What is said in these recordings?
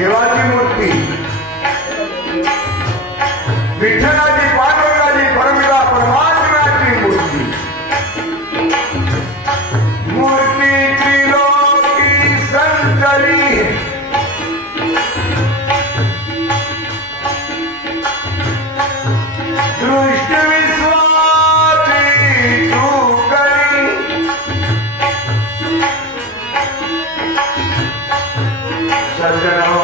देवाची मूर्ती विठ्ठलाची पांडुरंगाची परमिला परमात्म्याची मूर्ती मूर्ती त्रिलोकी संचरी दृष्टी विश्वाची तू करी सज्जनो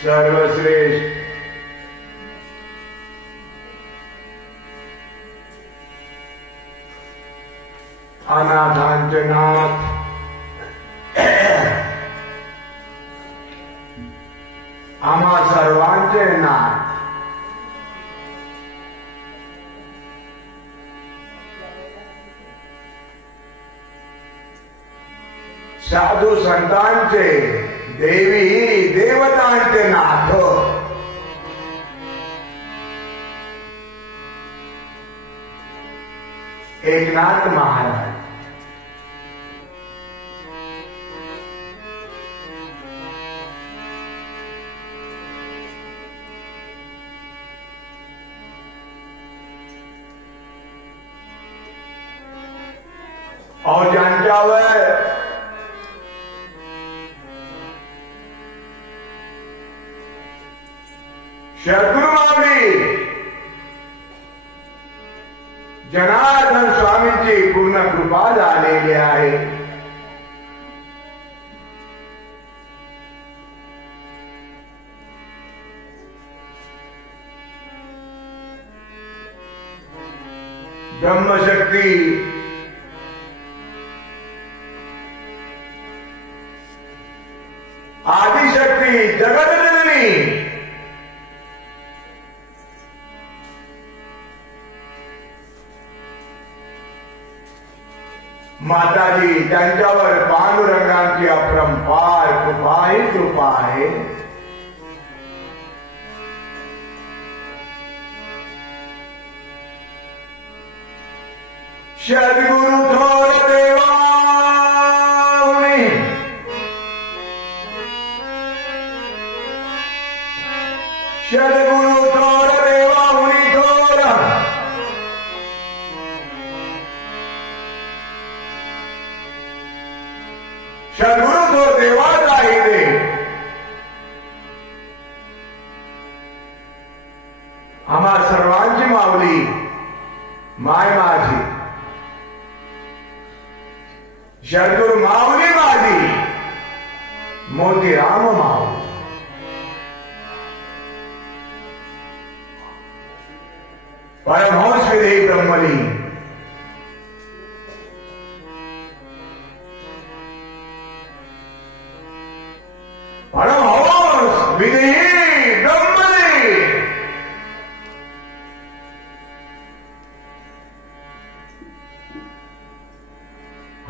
सर्वश्रेष्ठ अनाथांचे नाथ आम्हा सर्वांचे नाथ साधू संतांचे देवी देवतांचे नाथ एकनाथ महाराज और ज्यांच्यावर सद्गुरु माऊली जनार्दन स्वामींची पूर्ण कृपा झालेली आहे. ब्रह्मशक्ती आदिशक्ती जगतजननी माताजी त्यांच्यावर पांडुरंगांची अपरंपार कृपा आहे. सद्गुरु थोर देवा सद्गुरु थोर देवा हुनी थोर सद्गुरु थोर देवाचा आहे ते आम्हा सर्वांची माऊली माय माझी सद्गुरु माऊली माझी मोतीराम माऊली. परमहंस विधेयी ब्रह्मली परमहंस विधेयी ब्रह्मली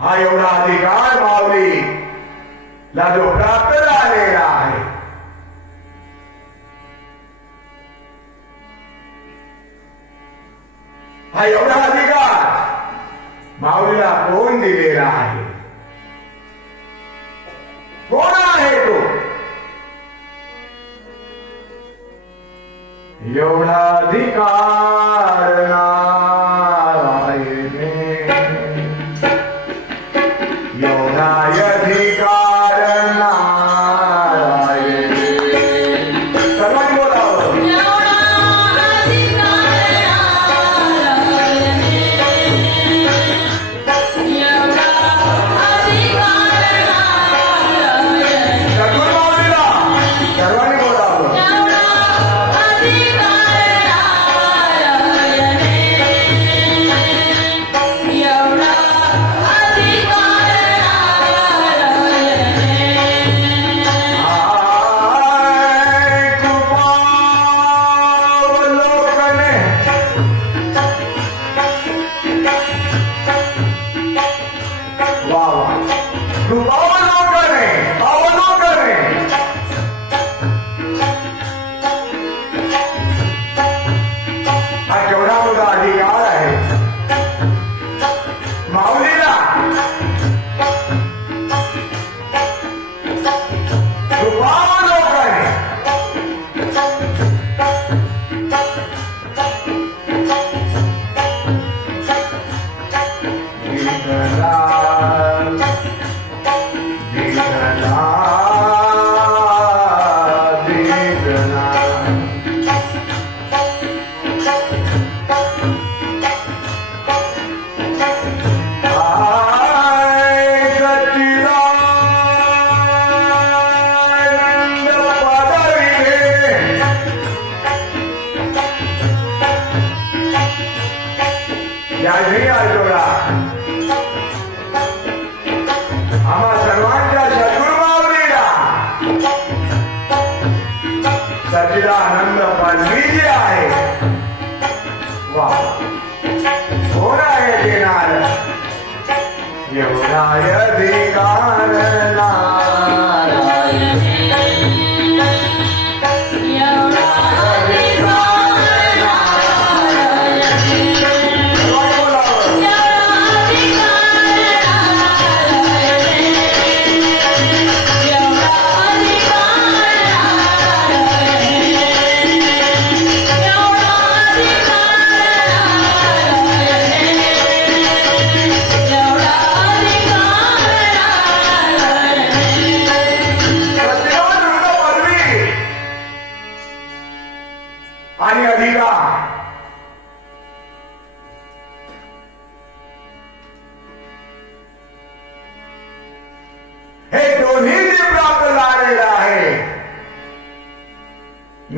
हा एवढा अधिकार माऊलीला जो प्राप्त झालेला आहे हा एवढा अधिकार माऊलीला कोण दिलेला आहे? कोण आहे तो? एवढा अधिकार नारायणे एवढा अधिकार नारायणे सर्वांनी बोलावं.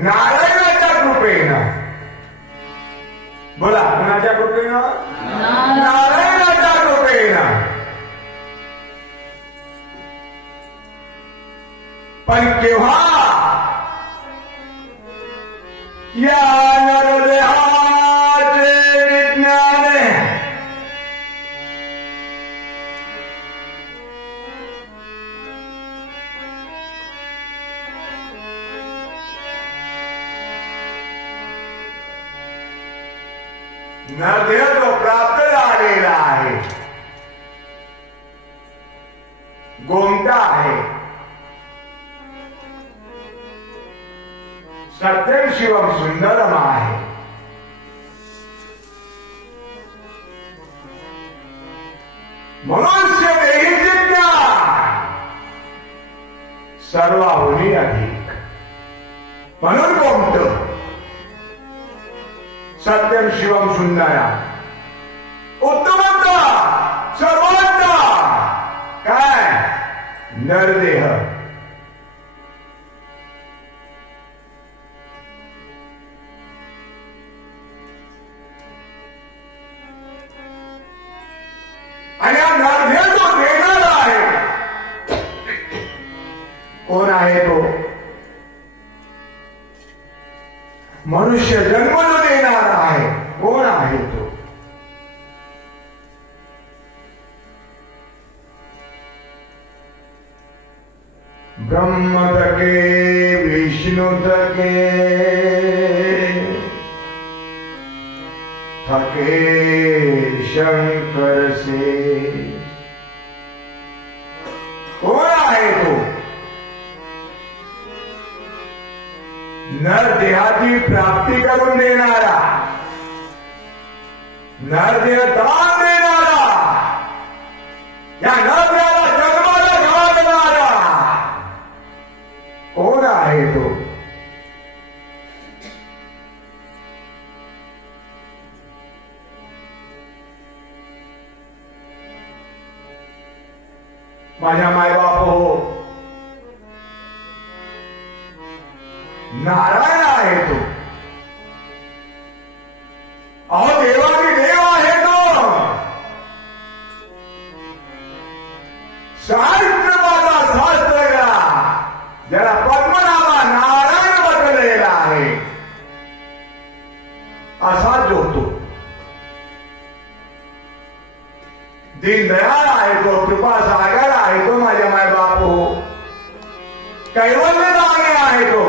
नारायणाच्या कृपेनं. बोला, कोणाच्या कृपेनं? नारायणाच्या कृपेनं. पण केव्हा या नरदेहाचे विज्ञान नरदेह जो प्राप्त झालेला आहे, गोमटा आहे, सत्यम शिवम सुंदरम आहे. मनुष्य देहीचे ज्ञान सर्वाहुनी अधिक. म्हणून कोणतं सत्यम शिवम सुंदरा उत्तमता सर्वोत्तम काय नरदेह. आणि हा नरदेह जो देणारा आहे, कोण आहे तो? मनुष्य जन्म जो देणारा आहे, कोण आहे तो? ब्रह्म तके विष्णु तके थके शंकर से. कोण आहे तो? नरदेहाची प्राप्ती करून देणारा, नरदेह दान देणारा, या नरदेहाला जन्माला घालणारा कोण आहे तो? माझ्या मायबाप हो, नारायण आहे तो. अहो देवाची देव आहे तो. शास्त्रवादा शास्त्रला ज्याला पद्मनाभा नारायण म्हटलेला आहे, असा जो तो दीनदयाळ आहे तो, कृपा सागर आहे तो. माझ्या मायबाप हो, कैवल्यदानी आहे तो.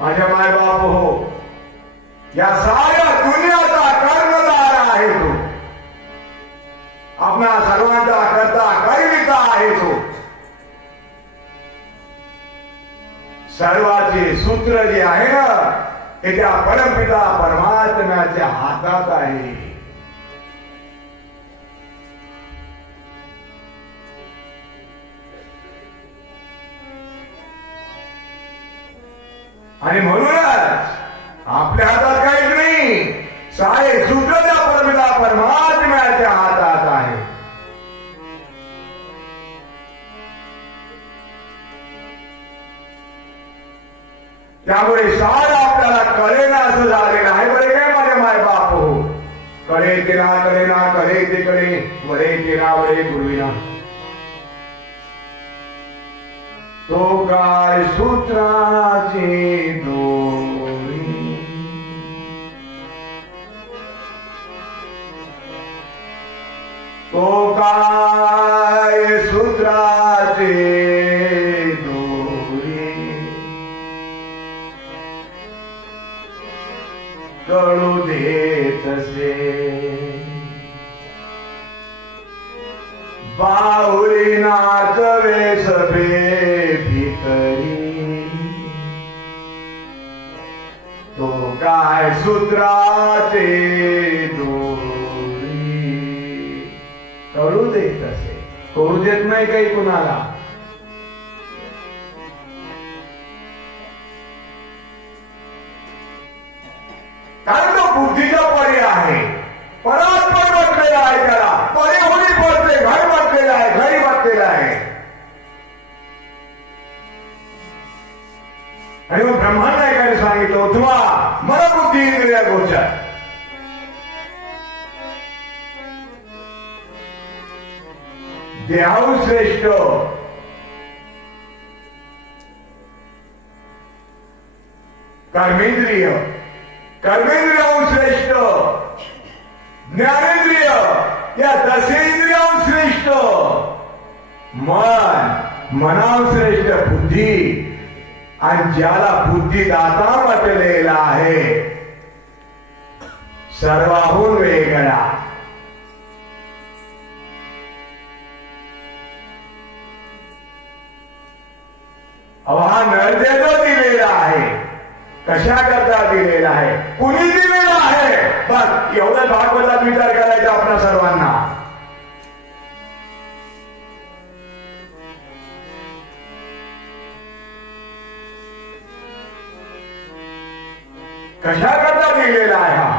माझ्या मायबाप हो, या साऱ्या दुनियाचा कर्मदार आहे तो. आपला सर्वांचा करता करविता आहे तो. सर्वाचे सूत्र जे आहे ना, ते त्या परमपिता परमात्म्याच्या हातात आहे. आणि म्हणूनच आपल्या हातात काहीच नाही, सारे सूत्र त्या परमपिता परमात्म्याच्या हातात आहे. त्यामुळे सारं आपल्याला कळेना असं झालेलं आहे. बरे काय माझ्या मायबाप हो, कळे ते ना कळे ना, कळे ते कळे, वरे ते ना वरे गुरुविना. तो काय सूत्राची दोरी, तो काय सूत्राची दोरी, कळू देत से बाहुली नाचवे सभे भीतरी. तो काय सूत्राचे दोरी, कळू देत असे. कळू देत नाही काही कुणाला. कारण तो बुद्धीचा परी आहे, परात्पर म्हटलेला आहे. त्याला परी होणी पडते, घर म्हटलेला आहे, घरी म्हटलेला आहे. देहाहून श्रेष्ठ, कर्मेंद्रिय, कर्मेंद्रियाहून श्रेष्ठ, ज्ञानेंद्रिय, या दशेंद्रियाहून श्रेष्ठ, मन, मनाहून श्रेष्ठ बुद्धी, आणि ज्याला बुद्धिदाता म्हटलेला आहे सर्वाहून वेगळा. हा नरदेव दिलेला आहे. कशा करता दिलेला आहे, कुणी दिलेला आहे, बस एवढं भागवतात विचार करायचा आपल्या सर्वांना. कशा करता दिलेला आहे हा,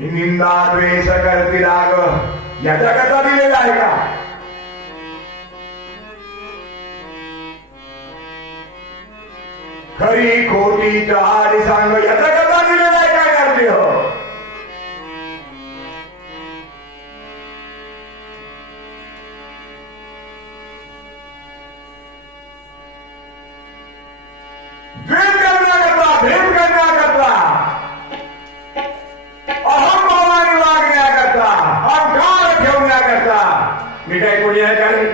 निंदा द्वेष करती राग याच्या करता दिलेला आहे का? खरी खोटी चारी सांग याचा करता दिलेला आहे काय करते हो? द्वेष करण्याकरता, भेद करण्याकरता, अहंभावाने वागण्याकरता, अहंकार ठेवण्याकरता मी काय कोणी आहे का नाही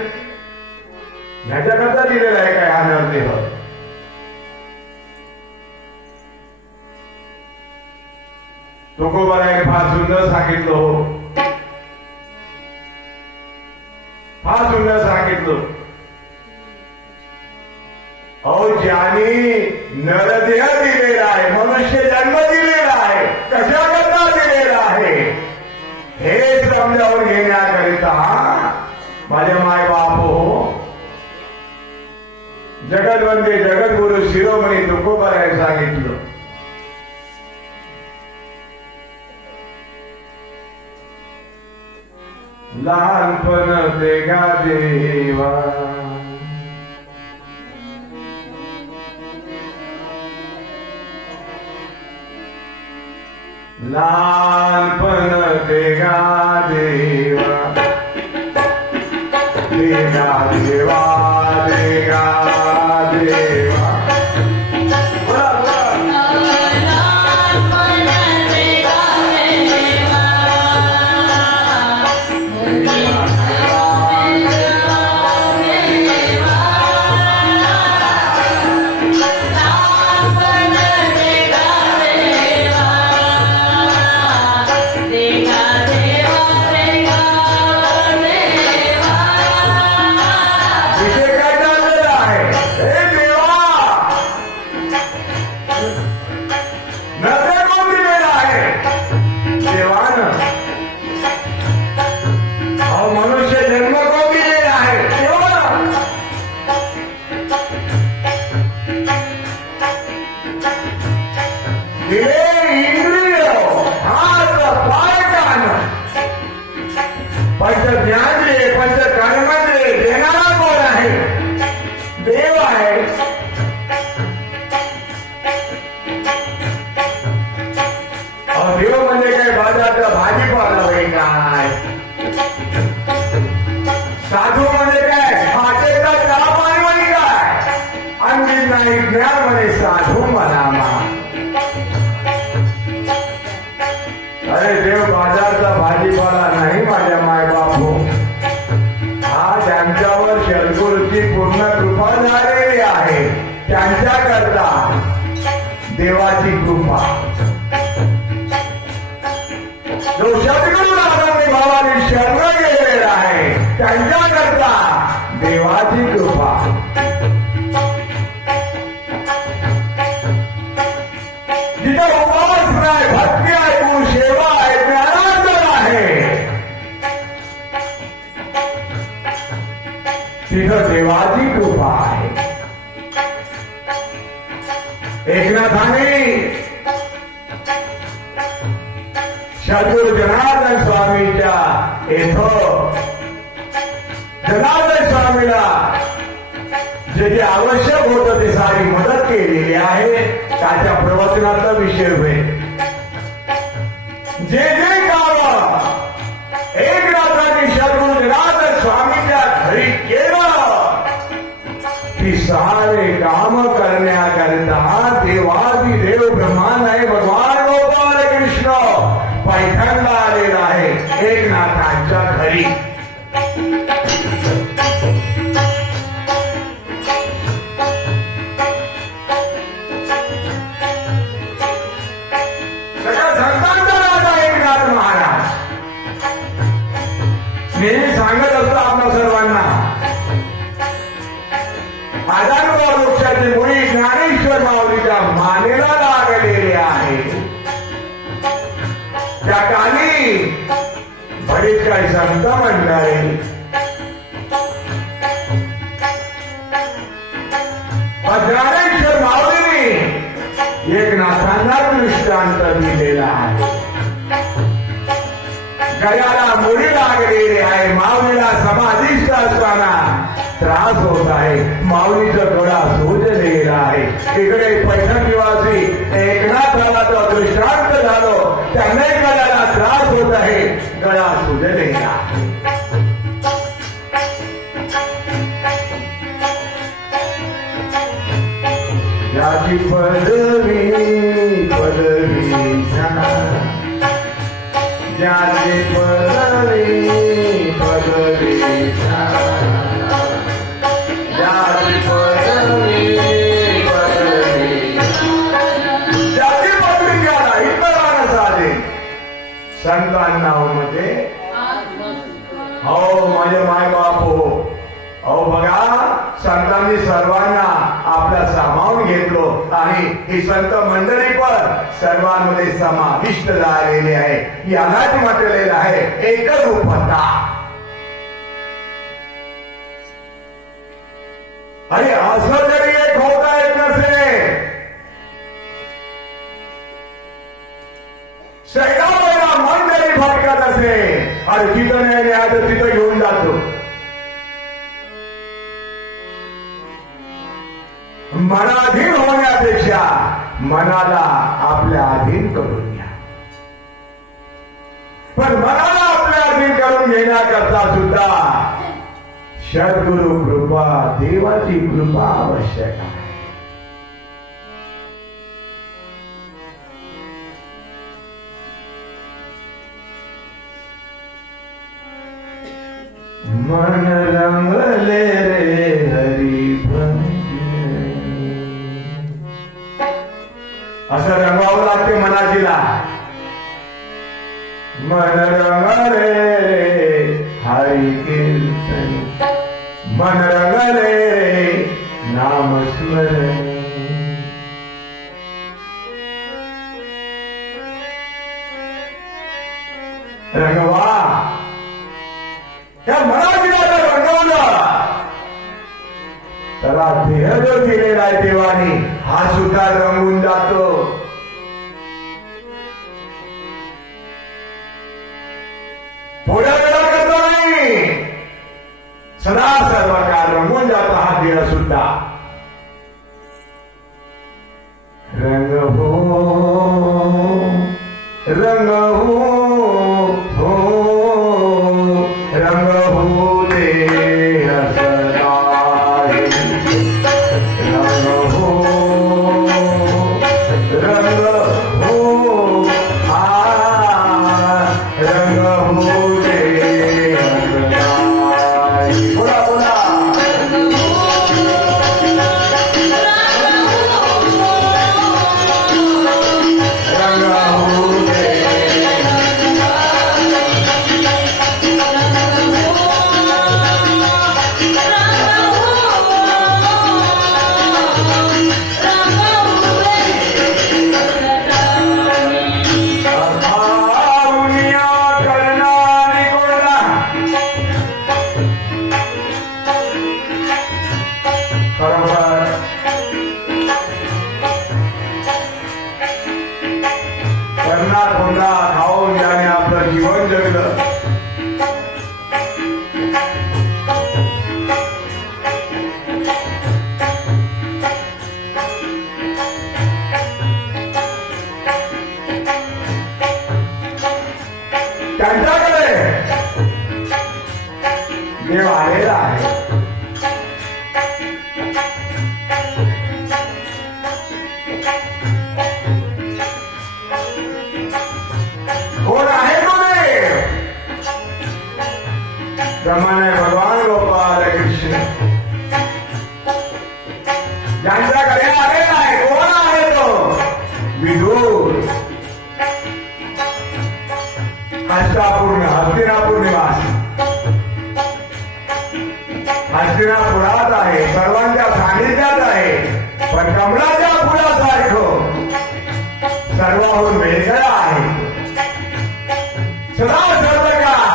ह्याच्याकरता दिलेला आहे काय हा नरदेह? तुकोबाराने फार सुंदर सांगितलं हो, फार सुंदर सांगितलं. अहो ज्याने नरदेह दिलेला आहे, मनुष्य जन्म दिलेला आहे, कशाकरता दिलेला आहे हे समजावून घेण्याकरिता माझे माय बाप हो, जगदवंदे जगद्गुरु शिरोमणी तुकोबाराने सांगितलं, लहानपण देगा देवा, लहानपण देगा देवा, देगा देवा, देगा देवा. साधू म्हणजे काय, हातेचा चहा पाणी म्हणजे काय, अंगी नाही ज्ञान म्हणे साधू म्हणामा. अरे देव बाजारचा भाजीपाला नाही माझ्या माय बापू, हा ज्यांच्यावर शरगुरूची पूर्ण कृपा झालेली आहे त्यांच्याकरता देवाची कृपा. जो सद्गुरू नारायण भावाने शरण गेलेला आहे त्यांच्याकरता देवाची कृपा. जिथे उपासना आहे, भक्ती आहे, गुरु सेवा आहे, ज्ञानार्जन आहे, तिथं देवाची कृपा आहे. एकनाथाने सद्गुरू जनार्दन स्वामीच्या इथं जनार्दन स्वामीला जे जे आवश्यक होतं ते सारी मदत केलेली आहे. त्याच्या प्रवचनाचा विषय होईल. जे जे पैठणला आलेला आहे एकनाथांच्या घरी. सगळ्या संतांचा राजा एकनाथ महाराज. नेहमी सांगत असतो आपल्या सर्वांना, आजानुभाव वृक्षाची मुळी ज्ञानेश्वर माऊलीच्या मानेला लागलेले आहे. त्या काली बरीच काही संत मंडळी ज्ञानेश्वर माऊलीने एकनाथांना दृष्टांत दिलेला आहे. गळ्याला मुळी लागलेली आहे. माऊलीला समाधिष्ट असताना त्रास होत आहे. माऊलीचा गळा सोजलेला आहे. इकडे पैठण निवासी एकनाथाला तो दृष्टांत झालो. त्यांना गळ्याला त्रास होत आहे. गळा सोजलेला आहे. याची पदवी पदवी ज्याची पदवी पदवी ज्याची पदवी पदवी ज्याची पदवी घ्यायला इतरांना साधे संतांना मध्ये हो माझे माय बाप हो. अहो बघा, संतांनी सर्वांना आपल्या सामावून घेतलो आणि ही संत मंडळी पण सर्वांमध्ये समाविष्ट झालेली आहे. यालाच म्हटलेलं आहे एकरूपता. आणि असं जरी एक होता येत नसेल, सैरावला मन जरी भटकत असेल आणि तिथं नाही न्यायचं तिथं घेऊन जातो. मनाधीन होण्यापेक्षा मनाला आपल्या अधीन करून घ्या. पण मनाला आपल्या अधीन करून घेण्याकरता सुद्धा सद्गुरु कृपा, देवाची कृपा आवश्यक आहे. मन रंगले रे हरी असं रंगवावं लागते मनाजीला. मन रंगले रे हरी कीर्तन, मन रंगले रे नाम स्मरण. रंगवा या मनाजीला रंगवलं त्याला देह जो दिलेला आहे देवानी हा सुद्धा रंगून जातो. थोड्या वेळा करतो नाही, सदा सर्व काळ रंगून जातो हा देह सुद्धा. रंग हो रंग हो रंग हो देह सदाई. रंग हो रंग हो रंग हो देह सदाई. बोला बोला देव आलेला आहे. कोण अष्टापूर में हस्तिनापुर निवासी हस्तिनापुरात आहे, सर्वांच्या सानिध्यात आहे, पण कमळाच्या फुलासारखं सर्वाहून वेगळा आहे. सदा सर्वकाळ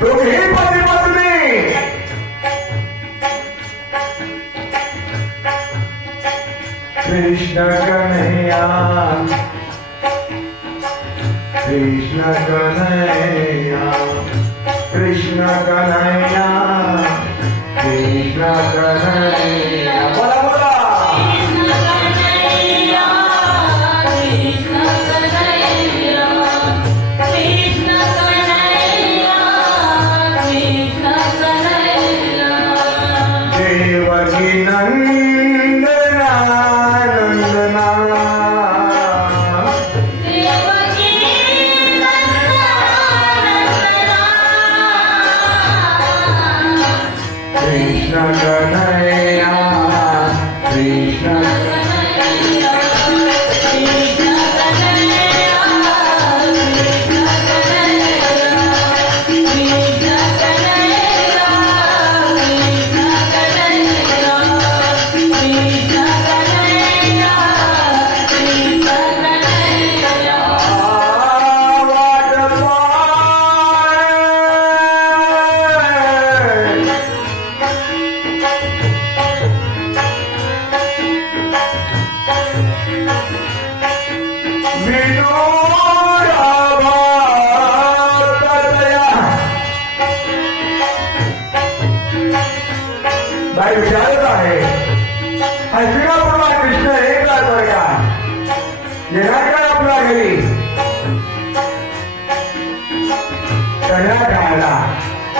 दोघी पती पत्नी कृष्ण कन्हैया कृष्ण कन्हैया कृष्ण कन्हैया कृष्ण कन्हैया. बोला बोला देवकी नंदना नंदना कृष्ण कन्हैया कृष्ण विचारत आहे. हस्तिनापुरला कृष्ण एक राहतोय का? येणार का आपल्या घरी कन्या खायला,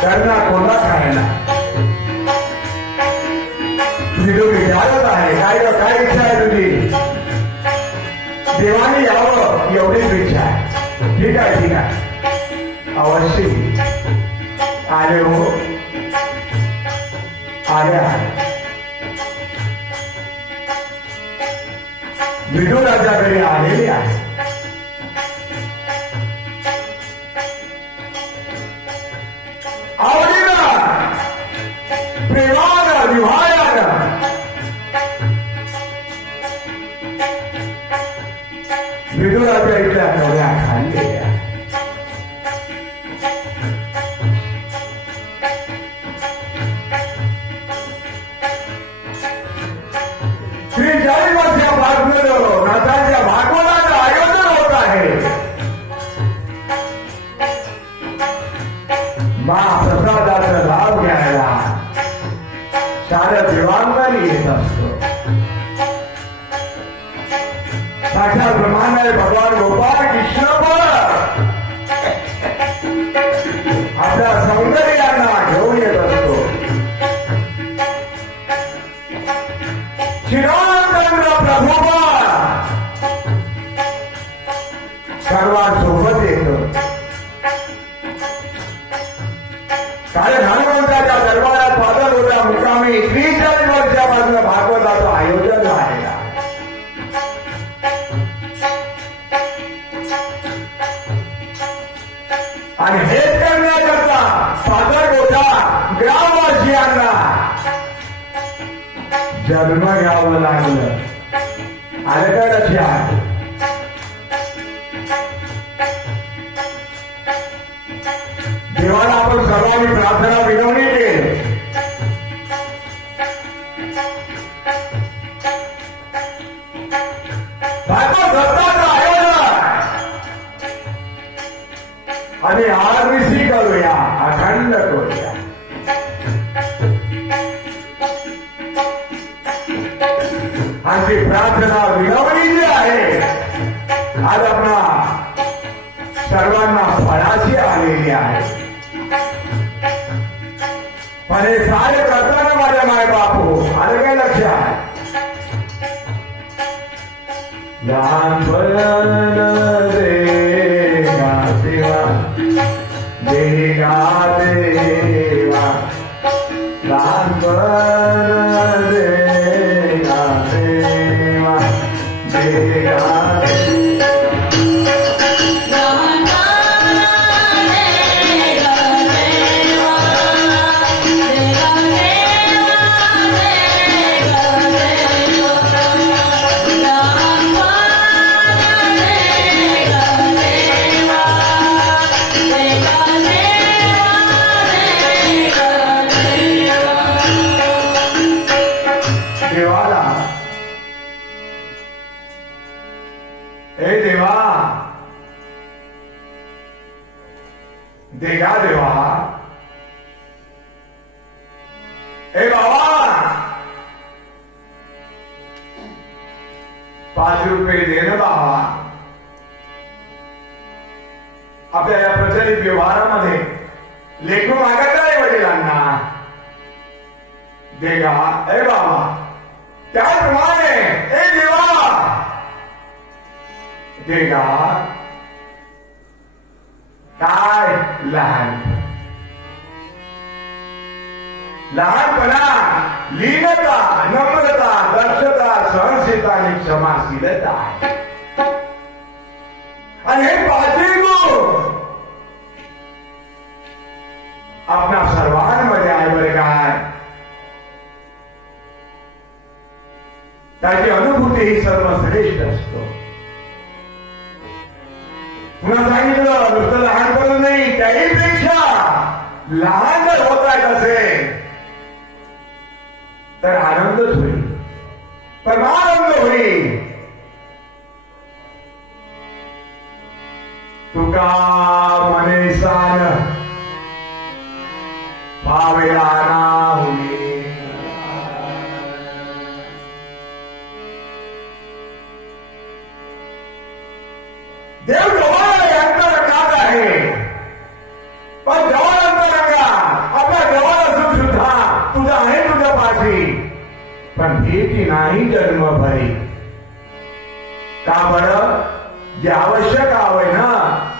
कन्या कोणा खायला? विदू विचारत आहे. काय इच्छा आहे तुझी? देवाने यावं एवढीच इच्छा आहे. ठीक आहे ठीक आहे, अवश्य आले हो आल्या. विदुराजाकडे आलेले आहे. आवडीनं प्रेमानं विवाहानं विदुराच्या इथल्या नव्या खाल्लेल्या. श्री 40 वर्षापासून नाथांच्या भागवताचं आयोजन होत आहे. महाप्रसादाचा लाभ घ्यायला साऱ्या देवांगारी येत असतो. साक्षात ब्रह्मांड भगवान गोपाळ कृष्ण पण आपल्या सौंदर्यांना घेऊन येत असतो. चिराचंद्र प्रभू सर्वांसोबत येतो. कारण हनुमंताच्या दरबारात पादर होत्या मुकामी 40 वर्षापासून भागवताचं आयोजन आहे. आणि हेच करण्याकरता पादर होता ग्रामवासियांना जन्म घ्यावं लागलं. आलं का लक्षात? देवाला आपण सर्वांनी प्रार्थना विनवणी केली. आणि आरबीसी करूया, अखंड करूया. आमची प्रार्थना विनवणी जी आहे आज आपणा सर्वांना फळाची आलेली आहे. पण हे सारे करताना माझ्या माय बापू आलं काय लक्षात? लहानपण देगा देवा देगा देवा लहानपण देगा देवा देगा हे देवा, देगा देवा, हे बाबा, 5 रुपये दे ना बाबा. आपल्या या प्रचलित व्यवहारामध्ये लेखू मागत आहे वडिलांना. देगा हे बाबा, त्याप्रमाणे हे देवा, देगा काय लहानपणा, लीनता, नम्रता, दक्षता, सहनशीलता आणि क्षमाशीलता आणि हे 5 गुण आपल्या सर्वांमध्ये आहे. बरे काय त्याची अनुभूती ही सर्वश्रेष्ठ असतो. पुन्हा सांगितलं नुसतं लहानपण नाही, त्याही पेक्षा लहान जर होत आहेत असेल तर आनंदच होईल, परमानंद होईल. तुका मने सान पावेला होईल. देव जवळ अंतरंगात आहे, पण जवळ अंतरंगात आपल्या जवळ असून सुद्धा तुझं आहे तुझ्या पाठी, पण भीती नाही जन्मभरी. का बरं? जे आवश्यक हवंय ना,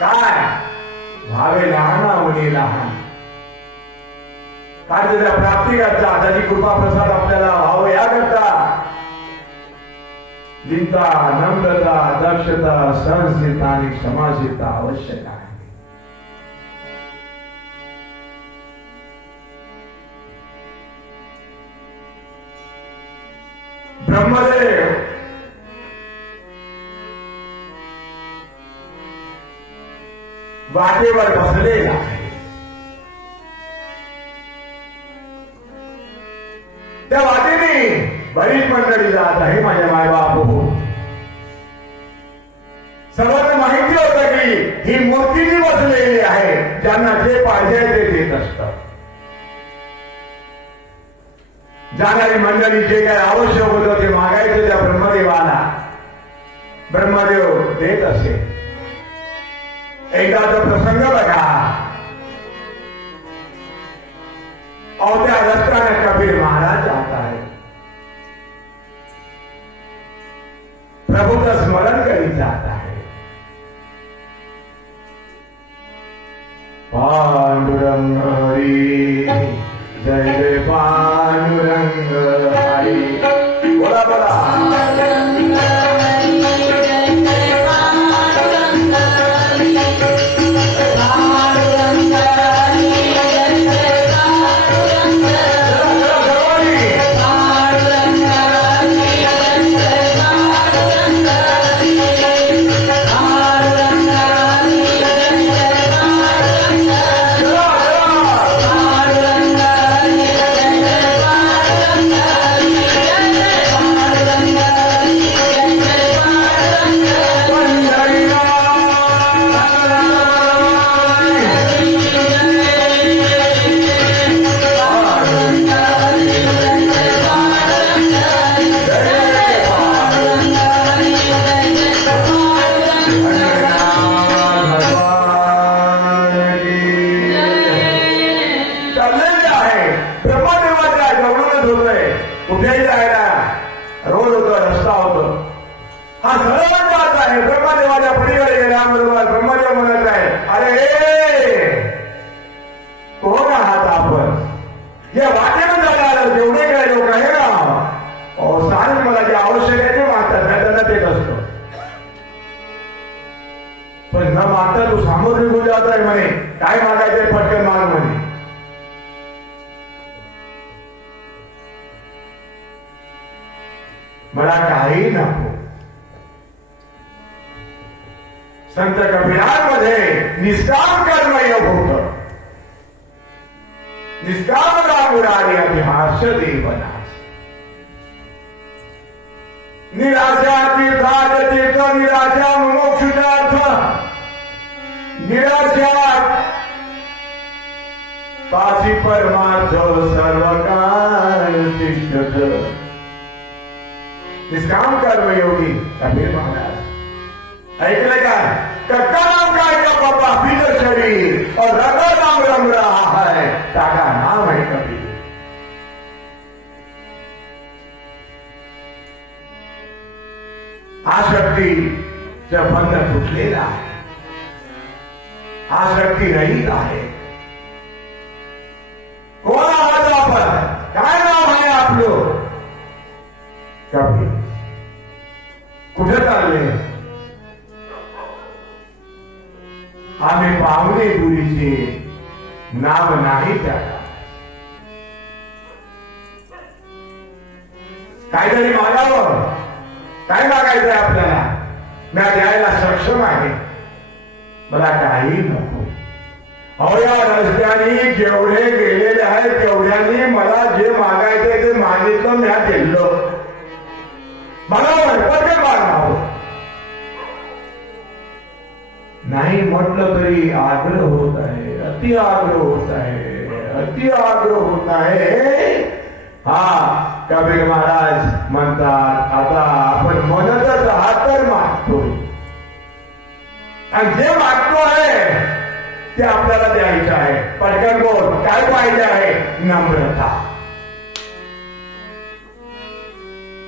काय व्हावे लहान होणे लहान. काय त्याच्या प्राप्ती करता त्याची कृपा प्रसाद आपल्याला व्हावं याकरता लीनता, नम्रता, दक्षता, सहनशीलता आणि क्षमाशीलता आवश्यक आहे. ब्रह्मदेव वाटेवर बसलेला आहे. त्या वाटेने बरीच मंडळी जात आहे. माझ्या मायबाप सर्वांना माहिती होतं की ही मूर्ती जी बसलेली आहे, ज्यांना जे पाहिजे ते देत असतात. जाणारी मंडळी जे काही आवश्यक होतं ते मागायचं त्या ब्रह्मदेवाला, ब्रह्मदेव देत असे. एकदाचा प्रसंग बघा. और त्या रस्त्याने कबीर महाराज जाता है, प्रभु का स्मरण करी जाता है. पांडुरंग हरी जय जय पांडुरंग हरी. बोला बोला मला काही नको. संत कबीरांमध्ये निष्काम कर्म योग होतं. निष्काम रामुरारी अभिहास्य देवनाश. निराशा तीर्थ निराशा पासी परमार्थ सर्व काल तिष्ठत। निष्काम कर्मयोगी कबीर महाराज ऐकलं का? कक्का नाम काय का बाबा बीज शरीर और रगा नाम रम रहा है, ताका नाम है कबीर। आसक्तीचा बंध तुटलेला आहे, आसक्ती रहित आहे। कोण आहात आपण? काय नाव आहे आपलं? कबीर। कुठे चालले? आम्ही पावणे दुरीचे नाव नाही त्याला। काहीतरी मागावं, काय मागायचंय आपल्याला? मी द्यायला सक्षम आहे, मला काही नको। अहो या रस्त्याने जेवढे गेलेले आहेत तेवढ्यांनी मला जे मागायचंय ते मागितलं, मी दिलं। मला भरपट मागावं नाही म्हटलं तरी आग्रह होत आहे, अति आग्रह होत आहे, अति आग्रह होत आहे। हा कबीर महाराज म्हणतात, आता आपण म्हणतच आहात तर मागतो, आणि जे मागतो आहे ते आपल्याला द्यायचं आहे। पटकन बोल, काय पाहिजे आहे? नम्रता।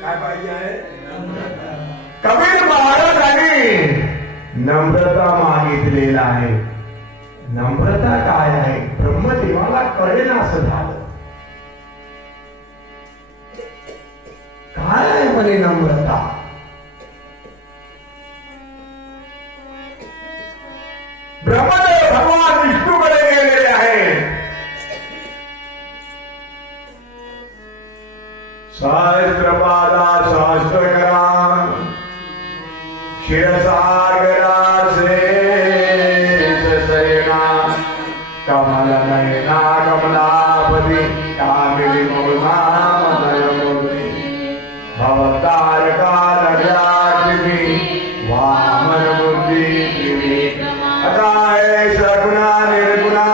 काय पाहिजे आहे? नम्रता। कबीर महाराजांनी नम्रता मागितलेला आहे। नम्रता काय आहे? ब्रह्मदेवाला कळेल असं झालं। काय आहे म्हणे नम्रता? ब्रह्मदेव भगवान विष्णूकडे गेलेले आहे। सहस्रपादा सहस्रकरा क्षीरसागरा सेना कमल नयना कमलापति कामिनी मूर्ति भवतारका नगराग्नि वामन बुद्धि अकाय सगुणा निर्गुणा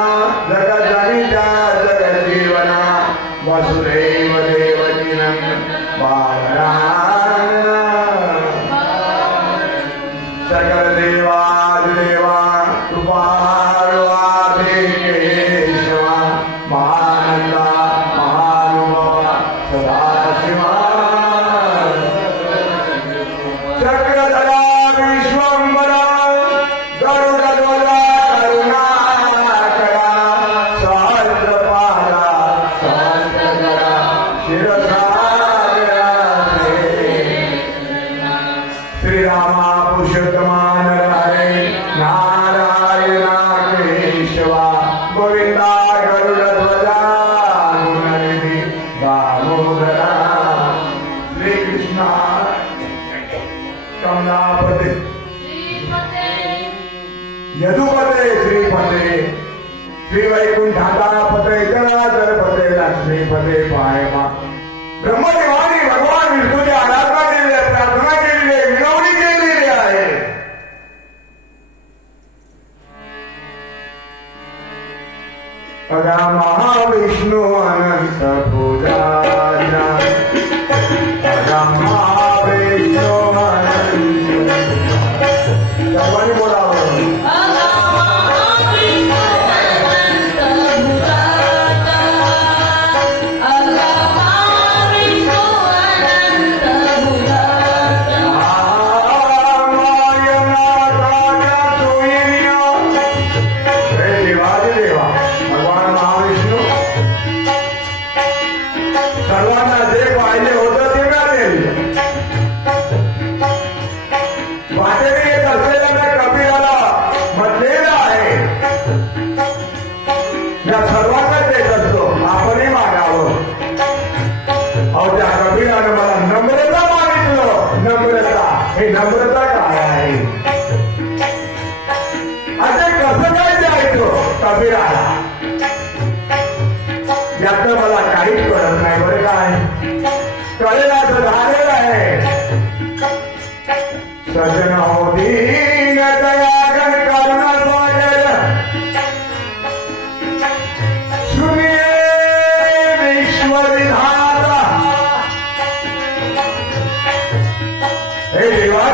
जगत जनिता जगत जीवना वसुदेव देवकी बालना सकल देवादिदेवा कृपावादे केशवा महानंदा महानुभावा सदाशिवा चक्रधरा विश्वंभरा गरुडध्वजा करुणाकरा सहस्रपादा सहस्रकरा शिरसागरा श्रीरामा पुरुषोत्तमा नरहरे नारायणा केशवा गोविंदा गरुडध्वजा गुणनिधि दामोदरा श्रीकृष्ण कमलापते यदुपते श्रीपते श्रीवैकुंठापते जनार्दनपते लक्ष्मीपते पायमा। ब्रह्मदेवानी भगवान विष्णूची आराधना केली आहे, प्रार्थना केलेली आहे, विनवणी केलेली आहे। अगा महाविष्णू अनंत भुजाना, अगा महाविष्णू अनंत। सर्वांनी बोलावं। सर्वांना जे पाहिजे होतं ते मिळाले। वाटेने येत असलेल्या कबीराला म्हटलेलं आहे, या सर्वांना देत असतो, आपणही मागावं। अहो त्या कबीराने मला नम्रता मागितलं। नम्रता, हे नम्रता काय आहे? आता कसं काय द्यायचं कबीराला? यातलं मला काहीच कळत नाही बरं काय? कळेल असं झालेलं आहे। सजन हो दीन दयागण करुणा सागर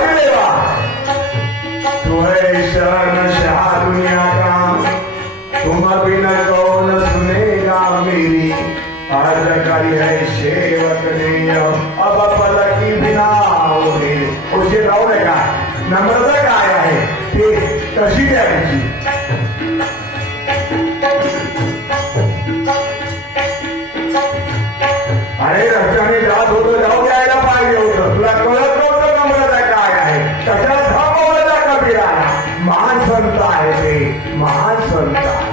देवा तू है शहंशाह दुनिया का, तुम बिन कौन सुनेगा मेरी, आज करी है सेवक ने अब पलकी बिना होणे. उशी राहू नका. नम्रता काय आहे ते कशी द्यायची. अरे रस्त्याने जात होतं जाऊ द्यायला पाहिजे होतं. तुला कळत नव्हतं नम्रता काय आहे. कशा थांबवला कबीराला. महान संत आहे ते, महान संत आहे.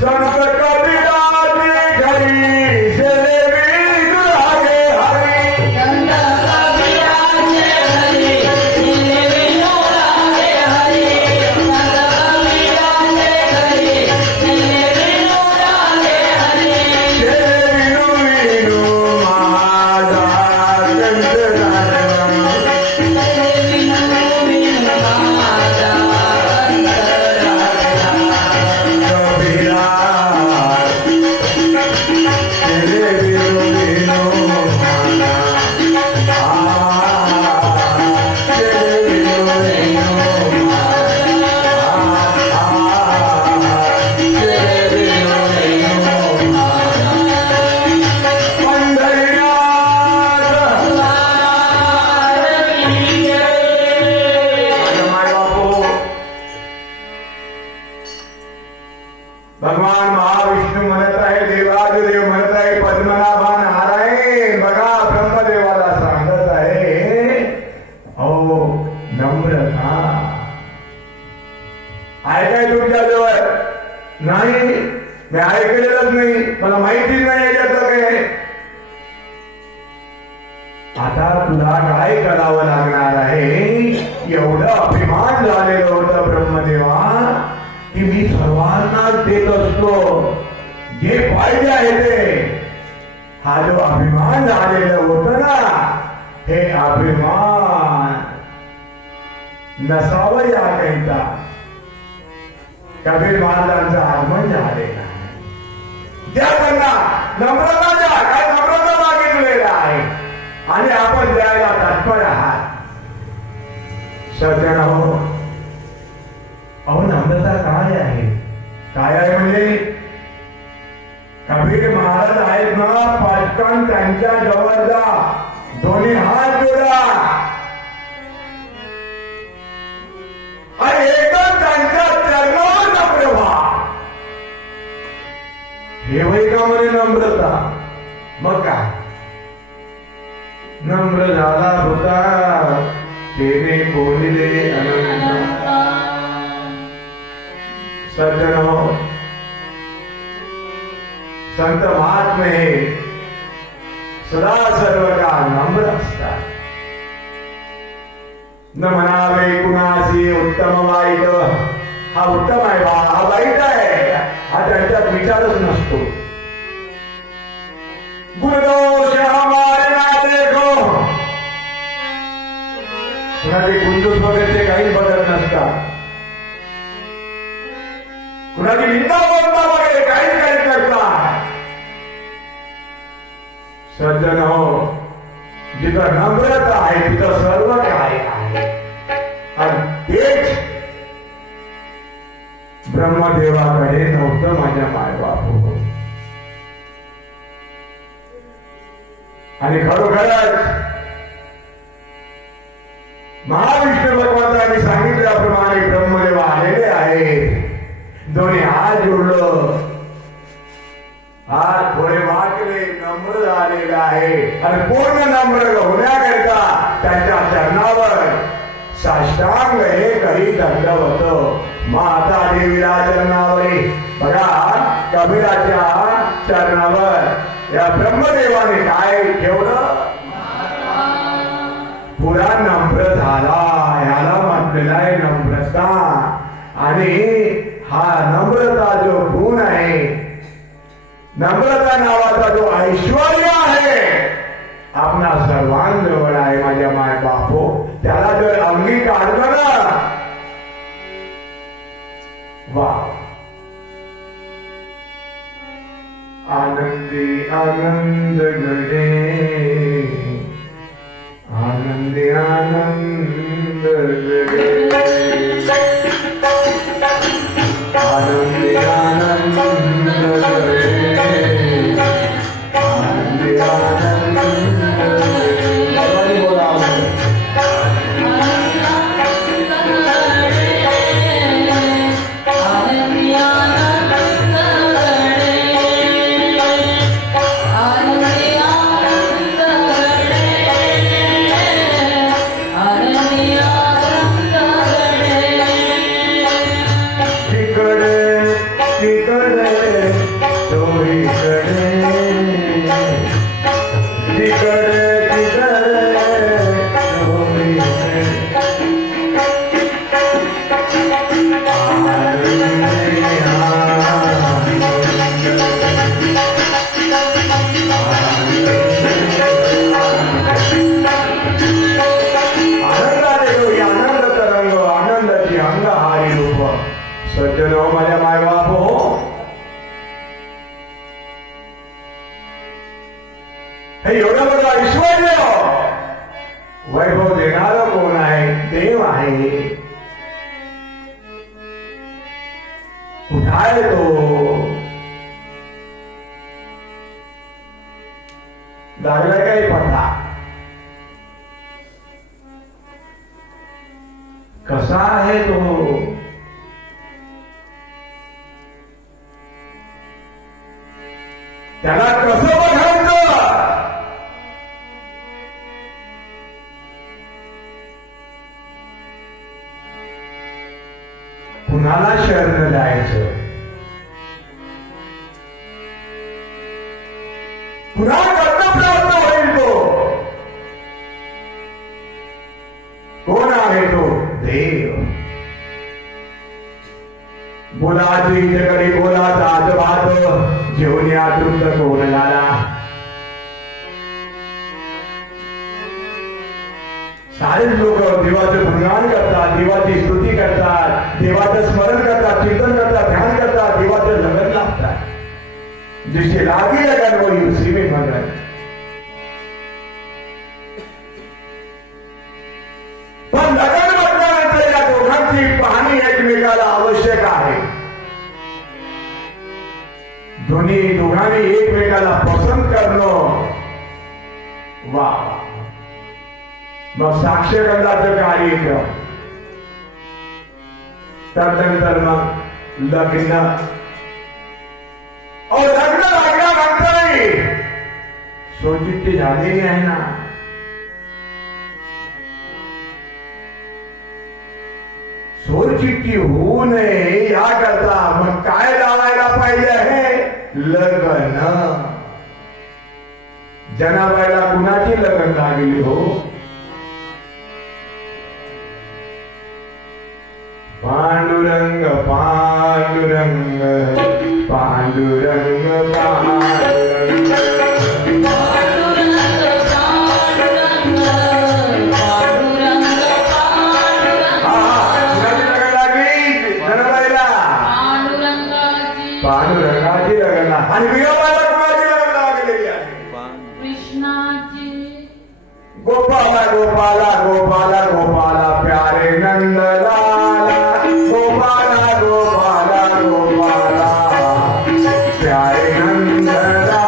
संत कबीराची घरी सेवी दुरागे हरी. संत कबीराची घरी सेवी दुरागे हरी. संत कबीराची घरी सेवी दुरागे हरी. सेवी विनु माझा चंद्रानन. सेवी विनु माझा भगवान महाविष्णू म्हणत आहे, देवादिदेव म्हणत आहे, पद्मनाभा नारायण बघा ब्रह्मदेवाला सांगत आहे, अहो नम्रता आहे काय तुमच्याजवळ. नाही मी ऐकलेलंच नाही, मला माहितीच नाही याच्यातलं काय. आता तुला काय करावं लागणार आहे. एवढं अभिमान झालेलं होतं ब्रह्मदेवा की मी सर्वांना देत असतो जे पाहिजे आहे ते. हा जो अभिमान झालेलं होतं ना, हे अभिमान नसावं याकरिता कबीर महाराजांचं आगमन झालेलं आहे. द्या त्यांना नम्रता द्या. काय नम्रता मागितलेलं आहे आणि आपण द्यायला तत्पर आहात. सज्जनो, अहो नम्रता काय आहे. काय आहे म्हणजे कबीर महाराज आहेत ना, पटकन त्यांच्या जवळ जा, दोन्ही हात जोडा आणि एकदम त्यांच्या चरणावर नम्र व्हा. हे वय का म्हणे नम्रता. मग काय नम्र झाला होता तेने बोलिले अनंत. सज्जनो, संत महात्मे सदा सर्व काळ नम्र असतात. न म्हणावे कुणाशी उत्तम वाईट. हा उत्तम आहे बा, हा वाईट आहे, हा त्यांच्यात विचारच नसतो. गुणदोष हमारे ना देखो. कुणाचे गुणदोष वगैरे काही बघत नसतात. कुणाची निंदा बोलता वगैरे काही करतात. सज्जन हो, जिथं नम्रता आहे तिथं सर्व काही आहे. आणि तेच ब्रह्मदेवाकडे नव्हतं माझ्या मायबाप. आणि खरोखरच महाविष्णू भगवंतांनी सांगितल्याप्रमाणे ब्रह्मदेव आलेले आहेत. दोन्ही हात जोडलं, हात थोडे वाकले, नम्र झालेला आहे. आणि पूर्ण नम्र होण्याकरिता त्यांच्या चरणावर साष्टांग हे करी दंडवत. माता देवीला चरणावरी बघा, कबीराच्या चरणावर या ब्रह्मदेवाने काय ठेवलं. पुरा नम्र झाला. याला म्हटलेला आहे नम्रता. आणि हा नम्रता जो गुण आहे, नम्रता नावाचा जो ऐश्वर्य आहे, आपणा सर्वांजवळ आहे माझ्या माय बापो. त्याला जर अंगी काढलं ना, वा आनंदी आनंद घडे. सज्जनो माझ्या मायबाप हो, हे एवढं मोठं ऐश्वर्य वैभव देणारा कोण आहे? देव आहे. कुठं आहे तो? लागलाय काही पत्ता? कसा आहे तो? त्याला कसं बघायचं? कुणाला शरण जायचं? कुणाकडनं प्राप्त होईल तो? कोण आहे तो? देव. बोलाची जगडी बोलाचा आजबात जेवणी आतृप्त कोण झाला? सारेच लोक देवाचं गुणगान करतात, देवाची स्तुती करतात, देवाचं स्मरण करतात, कीर्तन करतात, ध्यान करतात, देवाचं लगन लागतात. जिसे लागी लगन होई उसी में मगन. पण लगन म्हटल्यानंतर या दोघांची पाहणी एकमेकाला आवश्यक आहे. दोघांनी एकमेकाला पसंत करणं. वा. मग साक्षगंधाचं कार्यक्रम, त्यानंतर मग लग्न. लग्न लागल्यानंतरही सोचिती झालेली आहे ना. सोचिती होऊ नये याकरता मग काय लावायला पाहिजे आहे? लग्न. जनाबाईला कुणाची लग्न लागली हो? पांडुरंग पांडुरंग पांडुरंग पांडुरंग. पांडुरंगाची लग्न. आणि विरोबाला कुणाची लग्न लागलेली आहे? कृष्णाची. गोपाला गोपाला गोपाला गोपाला प्यारे नंदलाला. गोपाला गोपाला गोपाला प्यारे नंदलाला.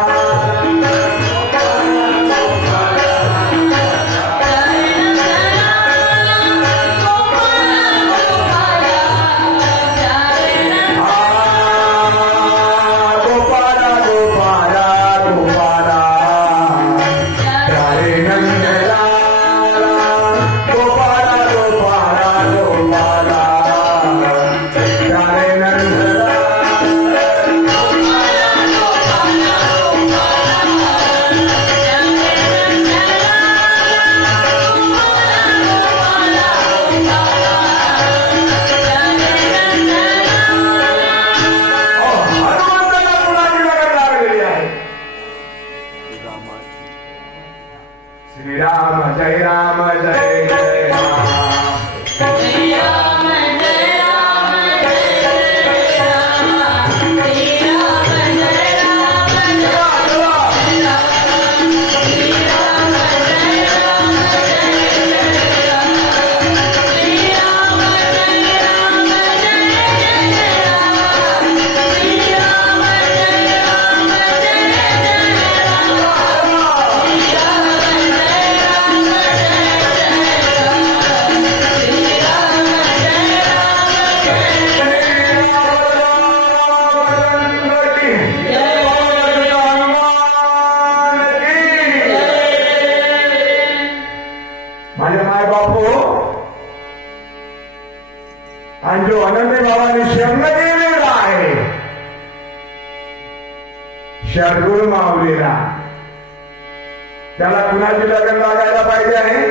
त्याला कुणाची लग्न लागायला पाहिजे आहे?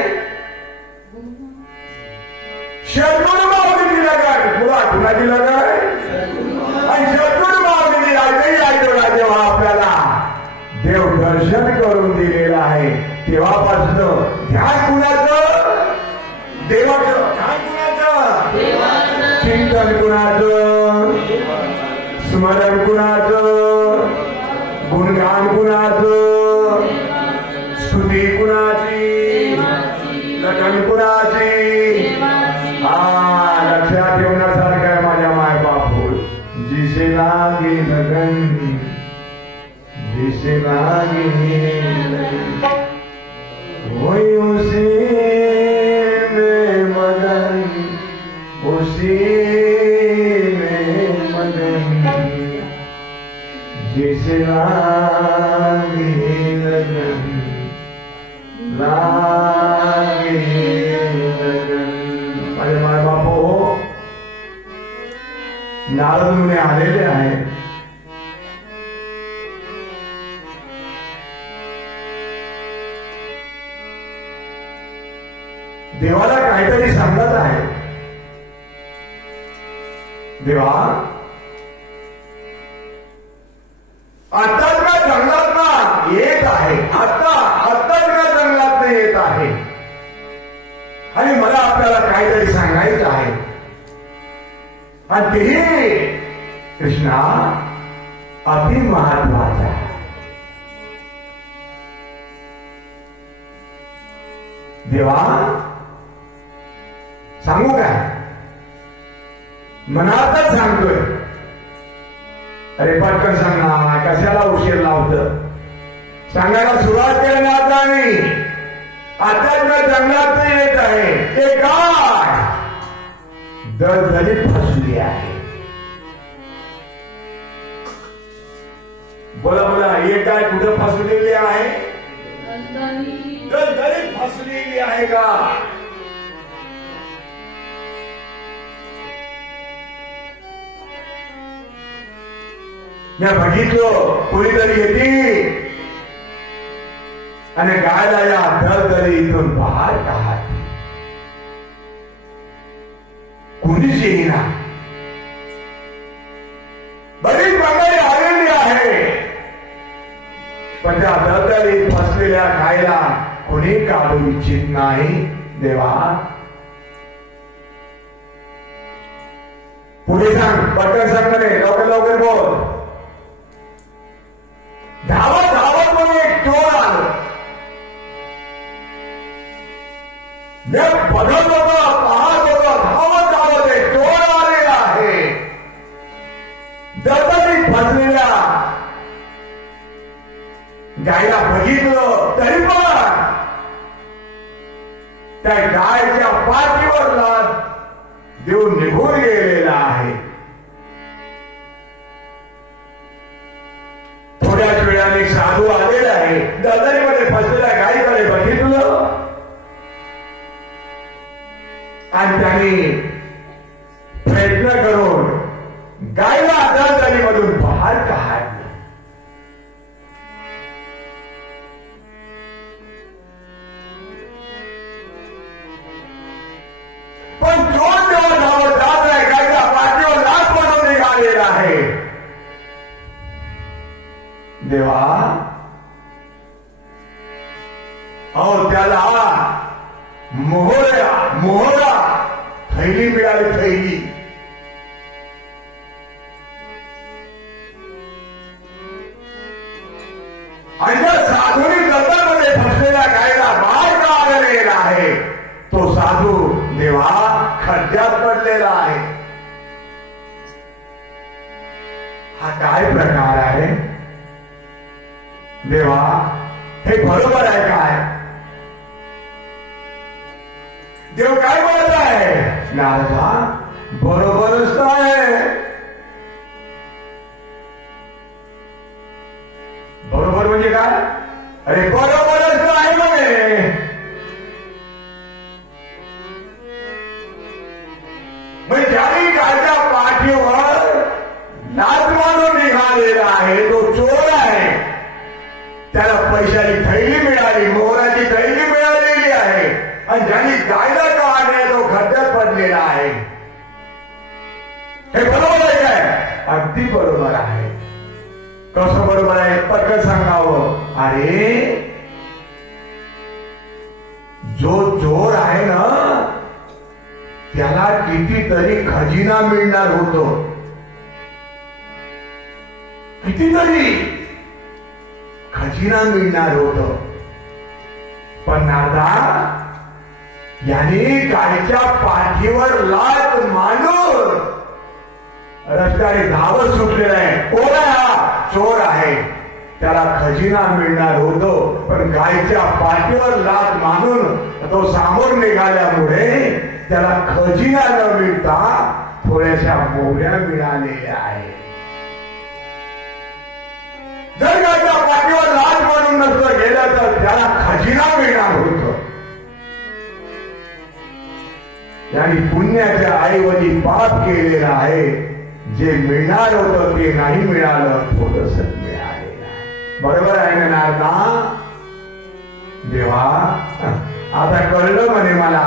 शत्रुघ्न माऊलीची लग्न. तुला कुणाची लग्न आहे? आणि शत्रुघ्न माऊलीची आजही आठवला जेव्हा आपल्याला देव दर्शन करून दिलेलं आहे तेव्हापासून ध्यान कुणाचं? देवाचं. ध्यान कुणाचं? चिंतन कुणाचं? स्मरण कुणाचं? गुणगान कुणाचं? स्तुती कुणाची? लगन कुणाची? लक्षात ठेवण्यासारखं आहे माझ्या माय बापू. जिसे लागे लगन, जिसे लागे लगन, वही उसी में मगन, उसी में मगन, जिसे लागे लगन, लागे लगन. माझे माय बापू, नारद मुनी आलेले आहेत. देवाला काहीतरी सांगत आहे. देवा, आत्ताच का जंगलात येत आहे, आत्ताच का जंगलात येत आहे आणि मला आपल्याला काहीतरी सांगायचं आहे. आणि तेही कृष्णा अति महत्वाचं आहे. देवा, सांगू काय? मनातच सांगतोय. अरे पटकन सांग ना, कशाला उशीर लावतं? सांगायला सुरुवात करणार नाही. आताच मी जंगलात येत आहे. ते काय? दलदलीत फसली आहे. बोला बोला, हे काय कुठं फसलेली आहे? दलदलीत फसलेली आहे का? मी बघितलं कोणीतरी येते आणि गायला या दलदलीतून बाहेर काढते. कोणीच येईना. बरीच मंडळी आलेली आहे, पण त्या दलदलीत फसलेल्या गायला कोणी काढू इच्छित नाही. देवा, पुढे सांग, पटकन सांग रे, लवकर लवकर बोल. धावत धावत म्हणून एक चोर आलं. बघत होता, पाहत होता, धावत धावत एक चोर आलेला आहे. दलदलीत फसलेल्या गायला बघितलं तरी पण त्या गायच्या पाठीवर देऊन निघून गेलेला आहे. थोड्याच वेळाने साधू आलेला आहे. दलदलीमध्ये फसलेल्या गायीकडे बघितलं आणि त्यांनी प्रयत्न करून गायला दलदलीमधून बाहेर काढलं. पण चोर जेव्हा धावत जात आहे, गायच्या पाठीवर लाथ म्हणून निघालेला आहे. देवा, अहो त्याला मोहरा थैली मिळाली. थैली आणि ज्या साधूनी दलदलीमध्ये फसलेल्या गायला बाहेर काढलेला आहे, तो साधू देवा खड्ड्यात पडलेला आहे. हा काय प्रकार आहे? देवा, हे बरोबर आहे काय? देव काय बोलत आहे? नारदा, बरोबरच आहे. बरोबर म्हणजे काय? अरे बरोबरच आहे म्हणे. मग ज्याने गायच्या पाठीवर लाथ मारून निघालेला आहे तो चोर आहे. त्याला पैशाची थैली मिळाली, आणि ज्यांनी गायला का आणले तो खड्ड्यात पडलेला आहे. हे बरोबर आहे काय? अगदी बरोबर आहे. कसं बरोबर आहे? पटकन सांगावं. अरे जो चोर आहे ना त्याला कितीतरी खजिना मिळणार होतो. कितीतरी खजिना मिळणार होत. पण आता याने गाडीच्या पाठीवर लाट मांडून रस्त्याने धावत सुटलेला आहे. कोण आहे हा? चोर आहे. त्याला खजिना मिळणार होतो पण गायच्या पाठीवर लाट मारून तो समोर निघाल्यामुळे त्याला खजिना न मिळता थोड्याशा मोहऱ्या मिळालेल्या आहेत. जर गायच्या पाठीवर लाट मारून नसतं गेलं तर त्याला खजिना मिळणार होत. आणि पुण्याच्या ऐवजी पाप केलेलं आहे. जे मिळणार होतं ते नाही मिळालं, थोडंसं मिळालेलं आहे. बरोबर आहे ना नारदा? देवा आता कळलं म्हणे मला.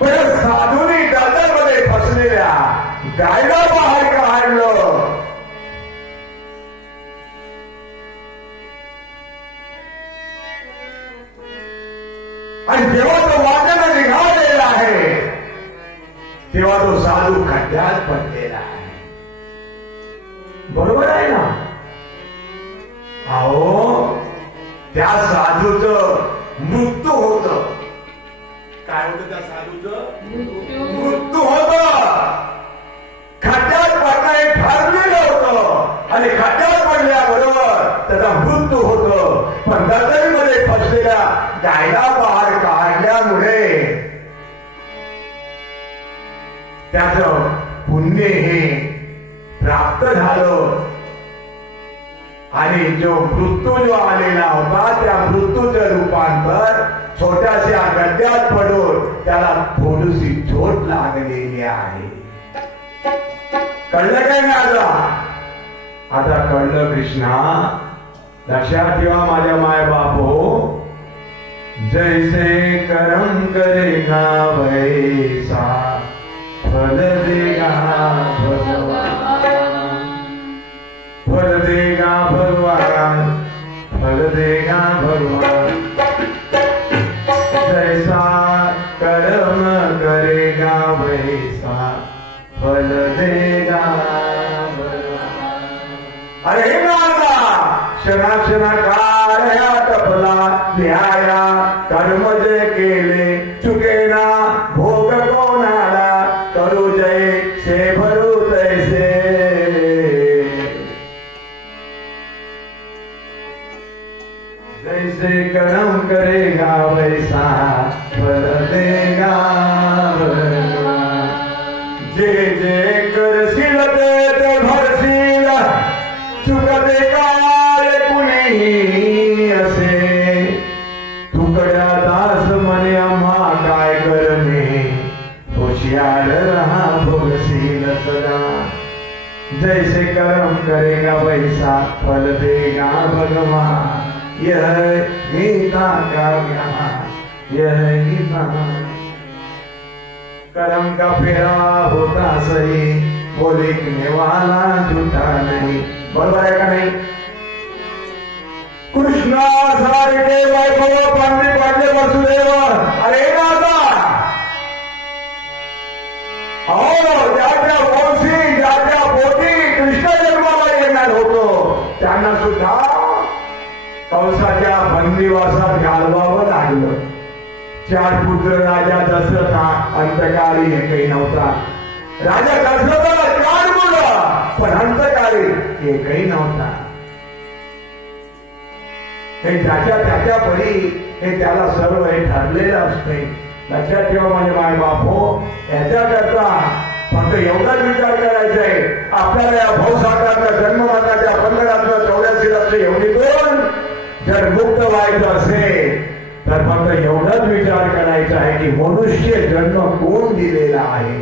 पण साधूनी दलदलमध्ये फसलेल्या गायला बाहेर काढलं. आणि जेव्हा तो वाटेनं निघालेला आहे तेव्हा तो साधू खड्ड्यात पडलेला आहे. बरोबर आहे ना? अहो त्या साधूचं मृत्यू होत. काय होतं त्या साधूचं? मृत्यू होत. खड्ड्यात पडणं हे ठरलेलं होतं आणि खड्ड्यात पडल्याबरोबर त्याचा मृत्यू होतो. पण दलदलीमध्ये फसलेल्या गायला बाहेर काढल्यामुळे त्याचं पुण्य हे प्राप्त झालं. आणि जो मृत्यू जो आलेला होता त्या मृत्यूचं रूपांतर छोट्याशा गड्ड्यात पडून त्याला थोडीशी चोट लागलेली आहे. कळलं काय माझा? आता कळलं कृष्णा. लक्षात ठेवा माझ्या माय बापो. जैसे कर्म करेगा वैसा फल देगा भगवान. फल देगा भगवान. फल देगा भगवान. जैसा कर्म करेगा वैसा फल देगा भगवान. अरे नारदा क्षणाक्षणाकार या तपला ध्याया कर्म जे केले चुकेना भोग कोणाला करू जय से भरू तैसे. जैसे कर्म करेगा वैसा फल देगा भगवान. जे जे करशील ते भरशील चुकते काय कुणीही असे. तुकड्या दास म्हणे आम्हा काय करणे होशियार रहा भोगशील सदा. जैसे कर्म करेगा वैसा फल देगा भगवान. यह गीता का ज्ञान. यह गीता. कर्म का फेरा होता सही वो लिखने वाला झूठा नहीं. बरोबर आहे का नाही? कृष्णा सारखे वैभव पांडे पांडे वसुदेव. अरे नाता अहो ज्याच्या वंशी ज्याच्या पोटी कृष्ण जन्माला येणार होतो त्यांना सुद्धा कंसाच्या बंदिवासात घालवावं लागलं. 4 पुत्र राजा दशरथा अंतकाळी एकही नव्हता. राजा दशरथाला 4 मुलं पण अंतकाळी एकही नव्हता. हे ज्याच्या त्याच्या परी हे त्याला सर्व हे ठरलेलं असते. लक्षात ठेवा माझे माय बापो. याच्याकरता फक्त एवढाच विचार करायचा आहे आपल्याला या भवसागराच्या जन्ममरणाच्या बंधनातनं 84 लक्ष एवढी दोन जर मुक्त व्हायचं असेल तर फक्त एवढाच विचार करायचा आहे की मनुष्य जन्म कोण दिलेला आहे.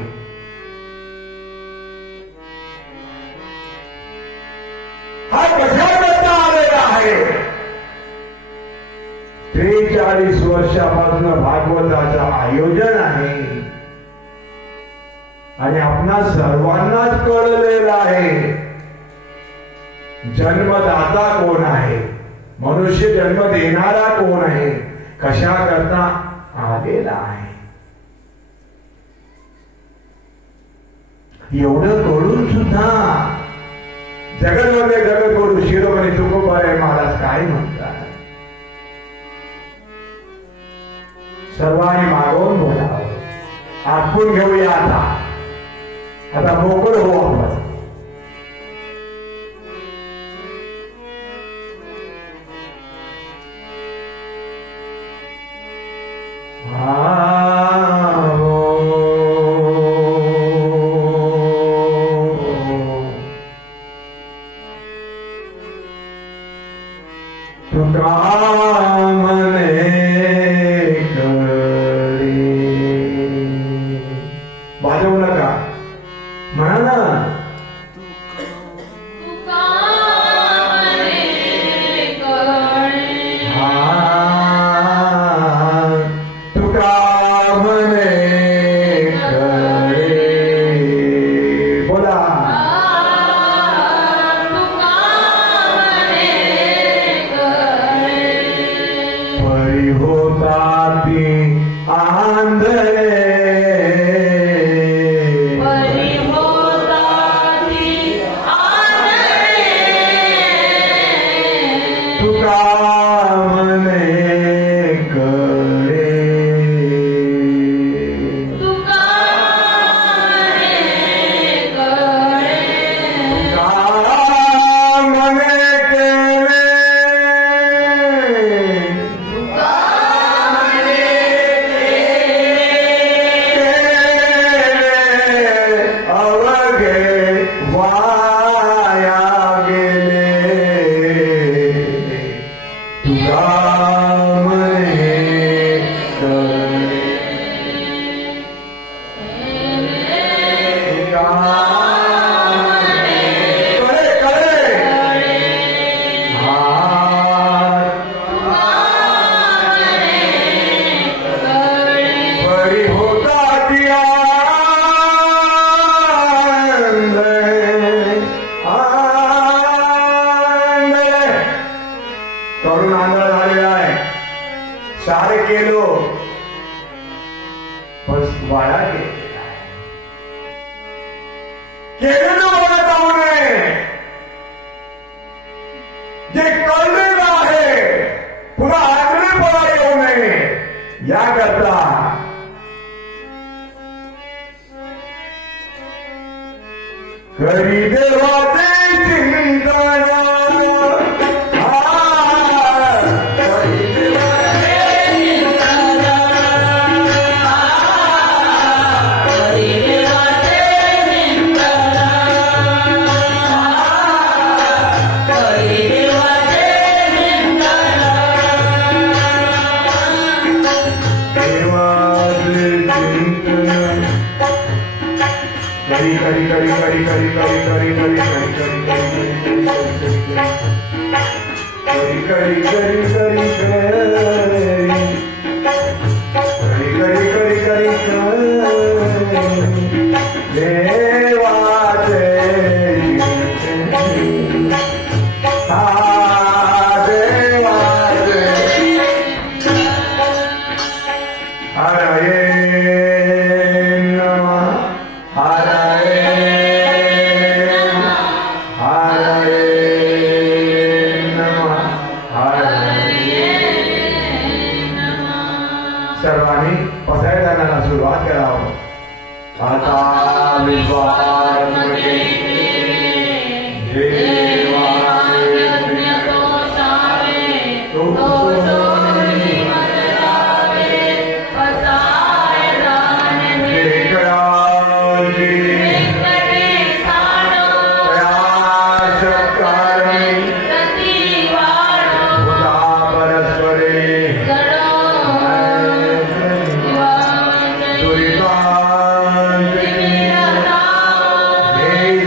हा कशाकरता आलेला आहे 43 वर्षापासून भागवताचं आयोजन आहे आणि आपणा सर्वांनाच कळलेलं आहे जन्मदाता कोण आहे, मनुष्य जन्म देणारा कोण आहे, कशा करता आलेला आहे. एवढं कळून सुद्धा जगतमध्ये जगद्गुरु शिरोमणी तुकोबाराय महाराज काय म्हणतात, सर्वांनी मागवून बोलावं, आटपून घेऊया. आता मोकळ हो आपण.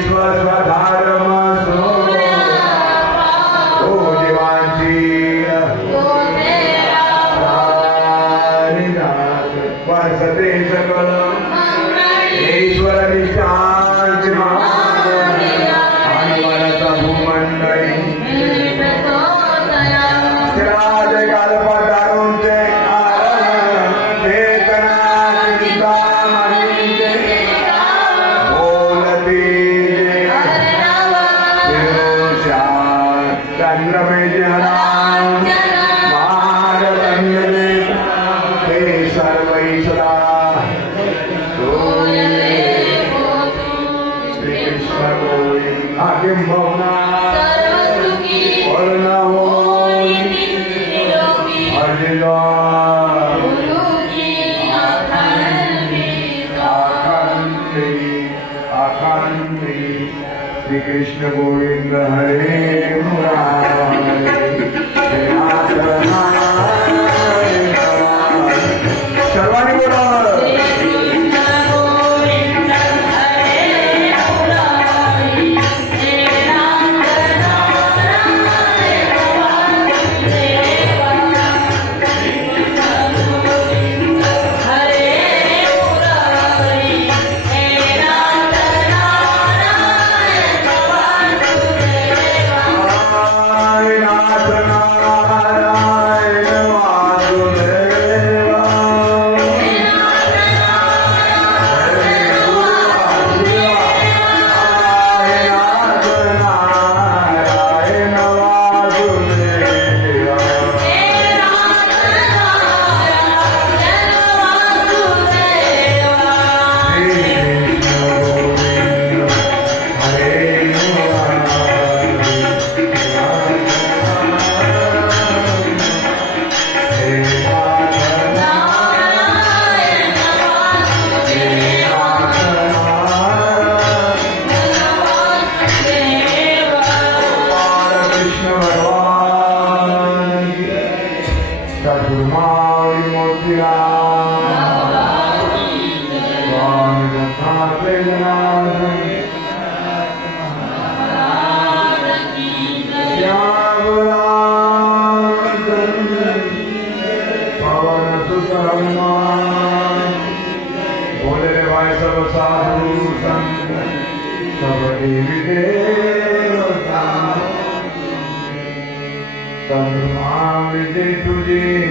स्वधर्म सो सते सकल ईश्वर निशांति महानवरत भूमंडली चिराज कल्पतरुं च चेतना चिंतामणि बोलती चंद्र में जरा श्री कृष्ण गोविंद हरे मुरारी सर्वांनी बोला तुझे